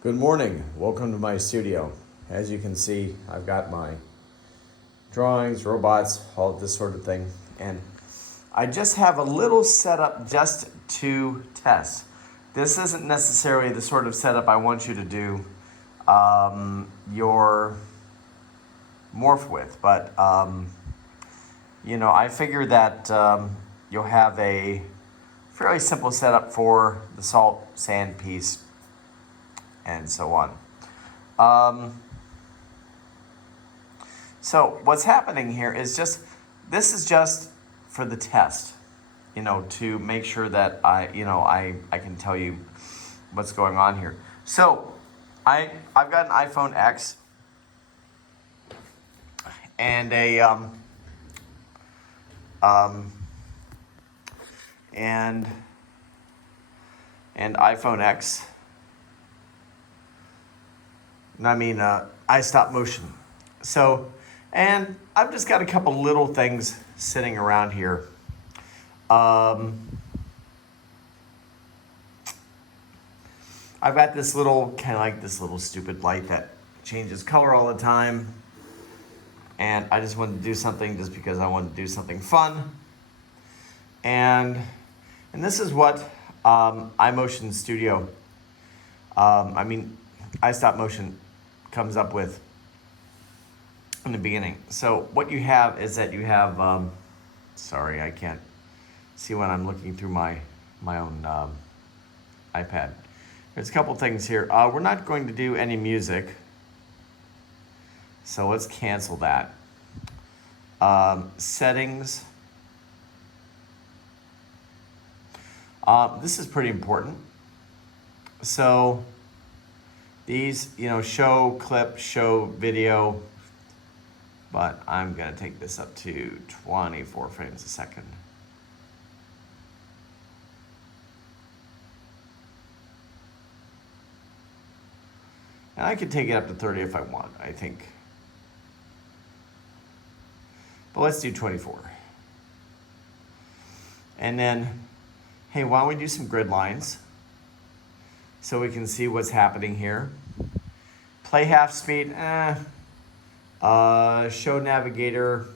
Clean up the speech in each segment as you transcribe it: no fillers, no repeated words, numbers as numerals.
Good morning. Welcome to my studio. As you can see, I've got my drawings, robots, all of this sort of thing. And I just have a little setup just to test. This isn't necessarily the sort of setup I want you to do your morph with, but I figure that you'll have a fairly simple setup for the salt sand piece and so on. So what's happening here is this is just for the test, to make sure that I can tell you what's going on here. So I've got an iPhone X and and iPhone X. iStop motion. So, and I've just got a couple little things sitting around here. I've got this little, this little stupid light that changes color all the time. And I just wanted to do something just because I wanted to do something fun. And this is what iMotion Studio, iStop motion comes up with in the beginning. So what you have is that you have, sorry, I can't see when I'm looking through my own iPad. There's a couple things here. We're not going to do any music, so let's cancel that. Settings. This is pretty important. So these, show clip, show video, but I'm gonna take this up to 24 frames a second. And I could take it up to 30 if I want, I think. But let's do 24. And then, hey, why don't we do some grid lines so we can see what's happening here. Play half speed, show navigator.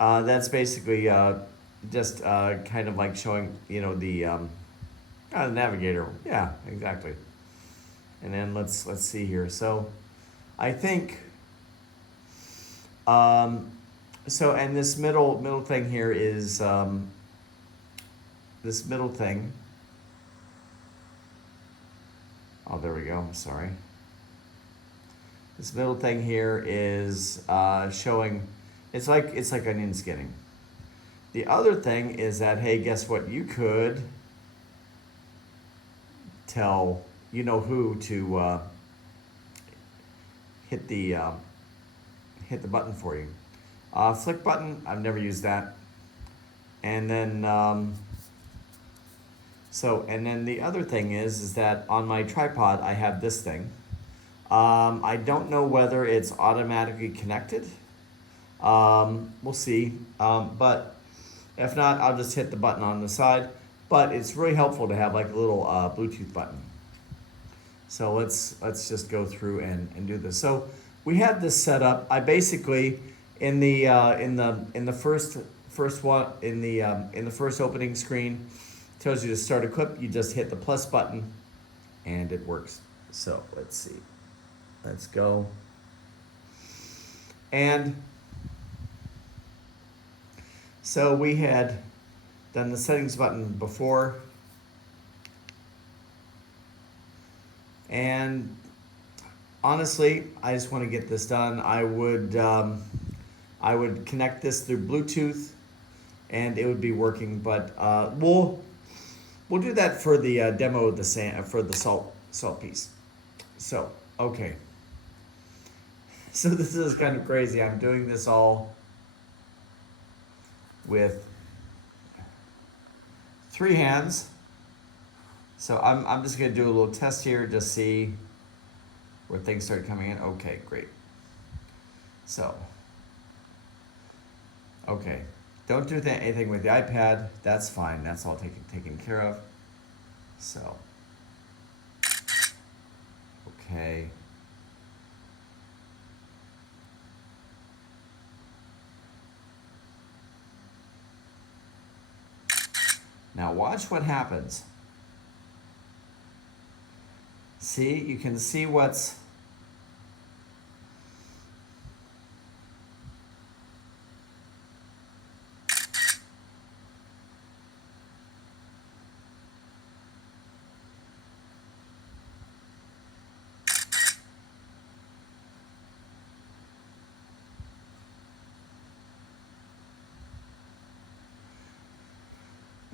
That's basically just kind of like showing, the navigator. Yeah, exactly. And then let's see here. So I think, so, and this middle thing here is, this middle thing. Oh, there we go, I'm sorry. This middle thing here is showing, it's like onion skinning. The other thing is that, hey, guess what? You could tell who to hit the button for you. Flick button, I've never used that. And then, and then the other thing is that on my tripod, I have this thing. I don't know whether it's automatically connected. We'll see. But if not, I'll just hit the button on the side. But it's really helpful to have like a little Bluetooth button. So let's just go through and do this. So we have this set up. I basically in the first one in the first opening screen, tells you to start a clip. You just hit the plus button and it works. So let's see. Let's go. And so we had done the settings button before. And honestly, I just want to get this done. I would connect this through Bluetooth and it would be working, but we'll do that for the demo of the salt piece. So, okay. So this is kind of crazy. I'm doing this all with 3 hands. So I'm just gonna do a little test here to see where things start coming in. Okay, great. So, okay. Don't do anything with the iPad. That's fine. That's all taken care of. So, Now watch what happens. See, you can see what's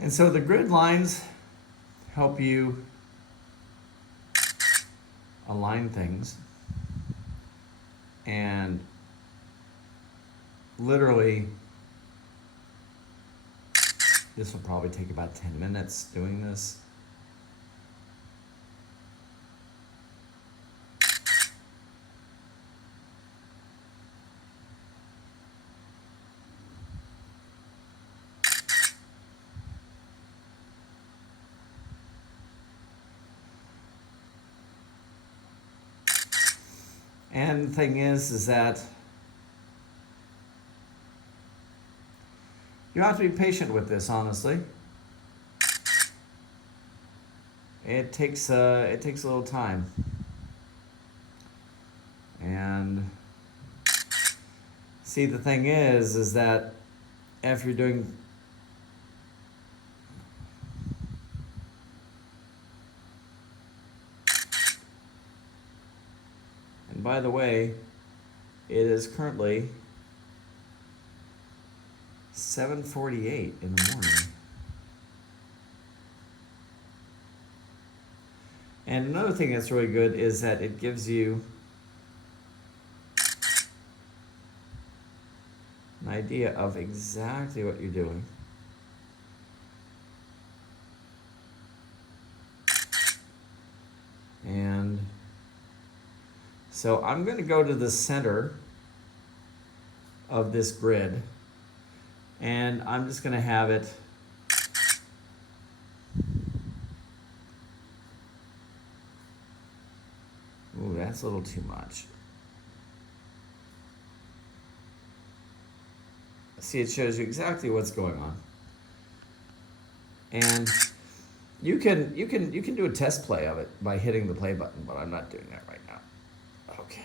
and so the grid lines help you align things, and literally this will probably take about 10 minutes doing this. And the thing is that you have to be patient with this, honestly. It takes a little time. And see, the thing is that if you're doing and by the way, it is currently 7:48 in the morning. And another thing that's really good is that it gives you an idea of exactly what you're doing. And so I'm going to go to the center of this grid, and I'm just going to have it ooh, that's a little too much. See, it shows you exactly what's going on. And you can do a test play of it by hitting the play button, but I'm not doing that right now. Okay.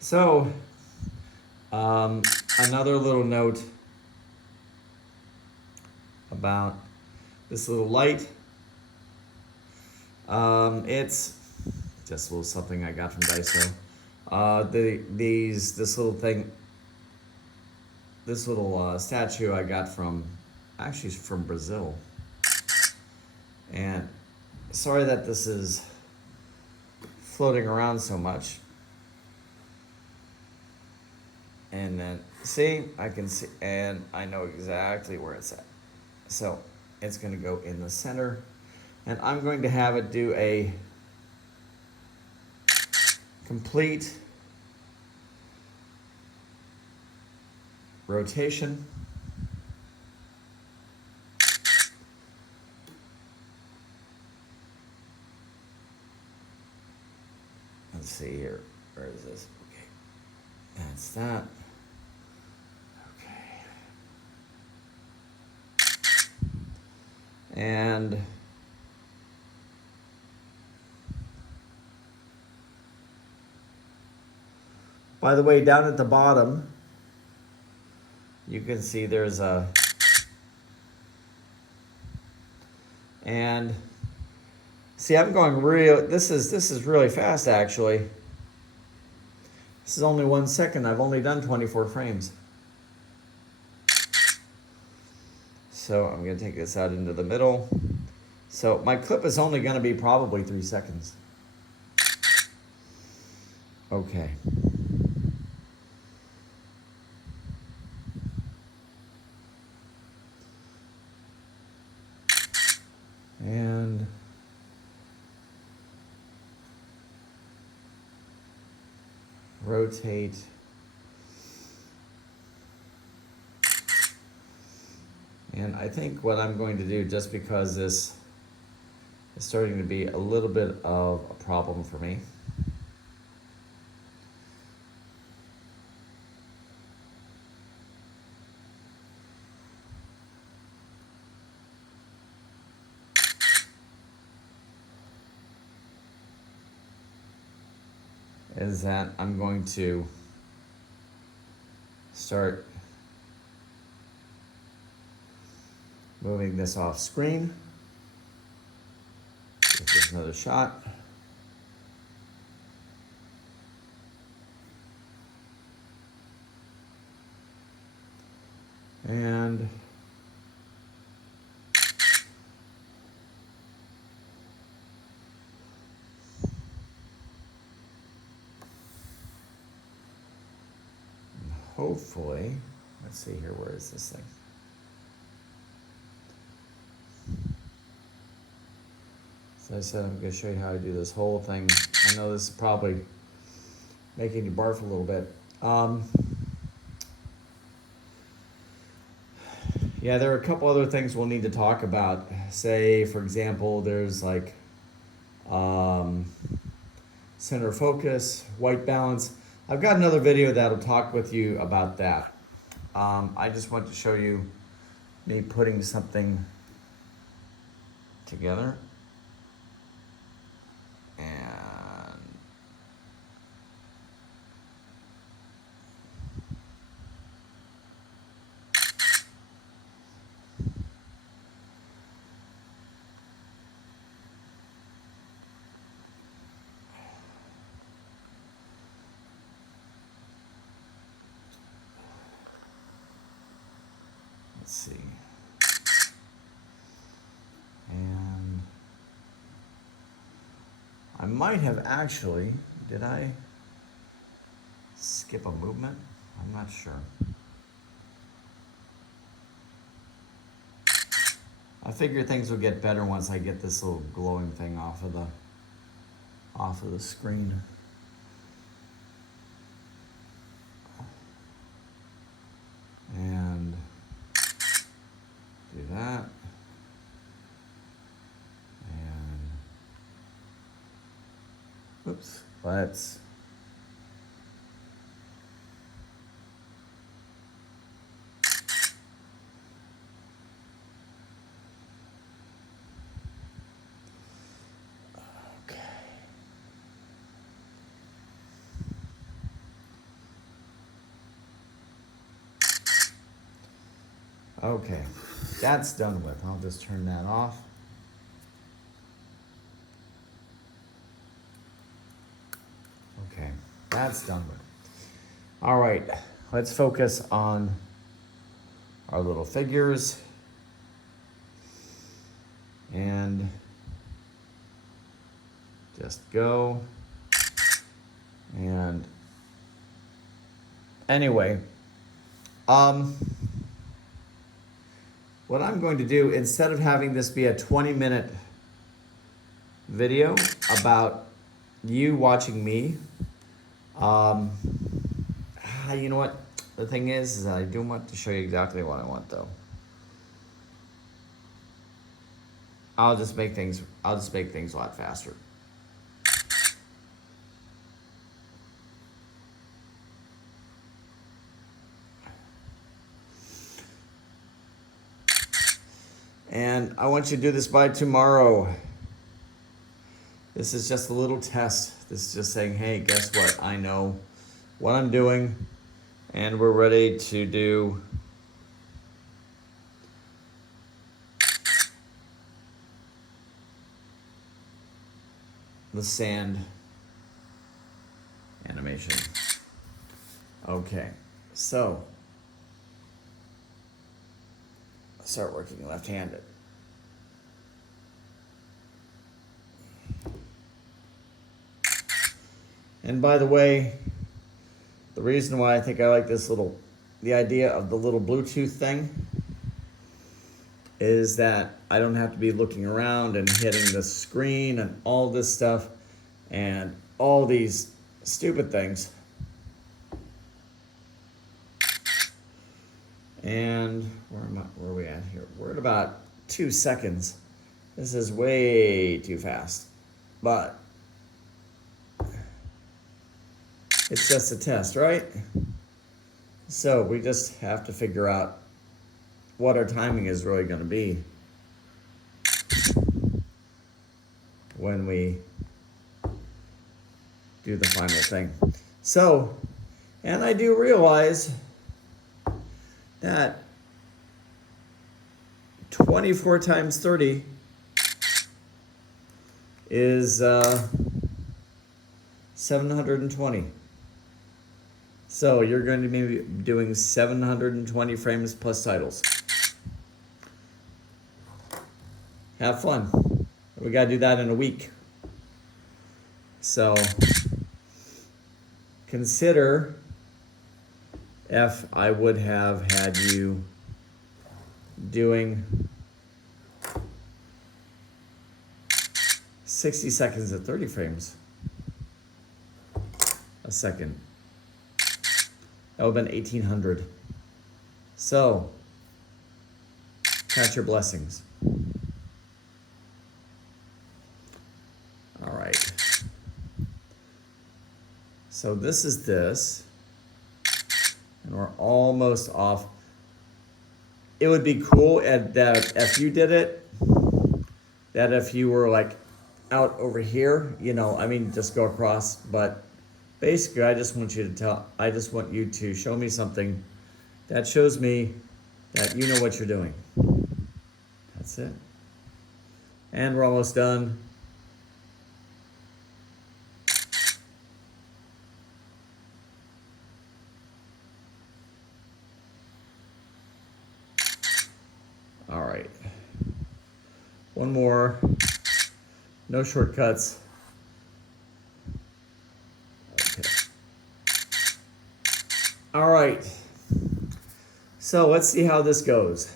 So, another little note about this little light. It's just a little something I got from Daiso. This little thing, this little statue I got from, actually from Brazil. And sorry that this is floating around so much. And then, see, I can see, and I know exactly where it's at. So it's going to go in the center, and I'm going to have it do a complete rotation. Let's see here. Where is this? Okay. That's that. And by the way, down at the bottom, you can see there's a, and see, I'm going real, this is really fast actually. This is only 1 second. I've only done 24 frames. So I'm going to take this out into the middle. So my clip is only going to be probably 3 seconds. Okay. And rotate. And I think what I'm going to do, just because this is starting to be a little bit of a problem for me, is that I'm going to start moving this off screen. Give this another shot. And hopefully, let's see here, where is this thing? So I said I'm going to show you how I do this whole thing. I know this is probably making you barf a little bit. Yeah, there are a couple other things we'll need to talk about. Say, for example, there's like center focus, white balance. I've got another video that'll talk with you about that. I just want to show you me putting something together. And let's see. And I might have actually, did I skip a movement? I'm not sure. I figure things will get better once I get this little glowing thing off of the screen. And do that. And oops, let's okay, that's done with. I'll just turn that off. Okay, that's done with. All right, let's focus on our little figures. And just go. And anyway, what I'm going to do, instead of having this be a 20-minute video about you watching me, you know what? The thing is I do want to show you exactly what I want, though. I'll just make things a lot faster. And I want you to do this by tomorrow. This is just a little test. This is just saying, hey, guess what? I know what I'm doing, and we're ready to do the sand animation. Okay, so start working left-handed. And by the way, the reason why I think I like the idea of the little Bluetooth thing is that I don't have to be looking around and hitting the screen and all this stuff and all these stupid things. And where are we at here? about 2 seconds. This is way too fast, but it's just a test, right? So we just have to figure out what our timing is really going to be when we do the final thing. So, and I do realize that 24 times 30 is 720. So you're going to be doing 720 frames plus titles. Have fun. We got to do that in a week. So consider if I would have had you doing 60 seconds at 30 frames a second. That would have been 1800. So, count your blessings. All right. So this is this. And we're almost off. It would be cool that if you did it, that if you were like out over here, you know, I mean, just go across, but basically, I just want you to show me something that shows me that you know what you're doing. That's it. And we're almost done. All right. One more. No shortcuts. All right, so let's see how this goes.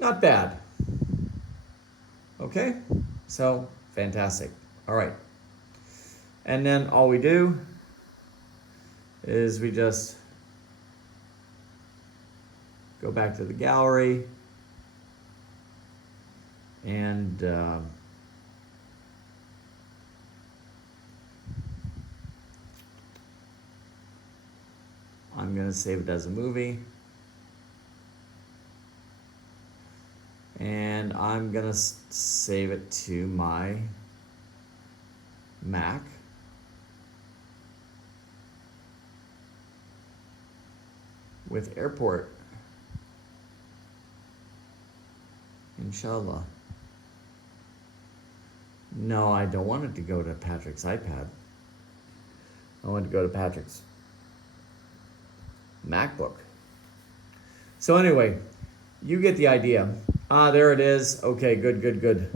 Not bad. Okay, so fantastic. All right, and then all we do is we just go back to the gallery and I'm gonna save it as a movie. And I'm gonna save it to my Mac. With Airport. Inshallah. No, I don't want it to go to Patrick's iPad. I want it to go to Patrick's MacBook. So anyway, you get the idea. There it is. Okay, good.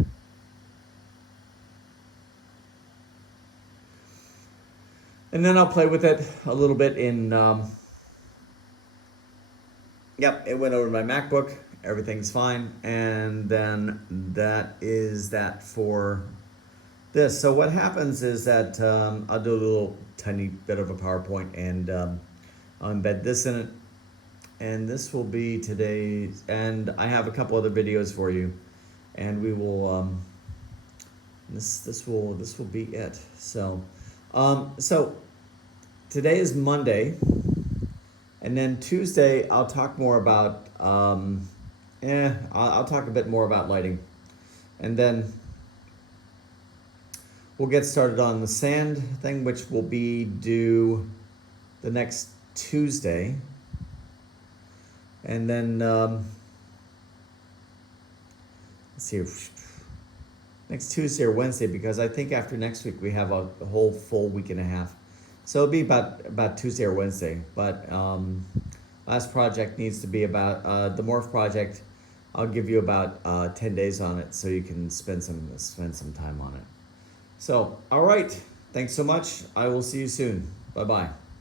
And then I'll play with it a little bit in, yep, it went over to my MacBook. Everything's fine. And then that is that for this. So what happens is that I'll do a little tiny bit of a PowerPoint and I'll embed this in it, and this will be today's, and I have a couple other videos for you, and we will this will be it. So so today is Monday, and then Tuesday I'll talk more about I'll talk a bit more about lighting, and then we'll get started on the sand thing, which will be due the next Tuesday, and then let's see, next Tuesday or Wednesday, because I think after next week we have a whole full week and a half, so it'll be about Tuesday or Wednesday. But last project needs to be about the Morph project. I'll give you about 10 days on it, so you can spend some time on it. So all right, thanks so much. I will see you soon. Bye bye.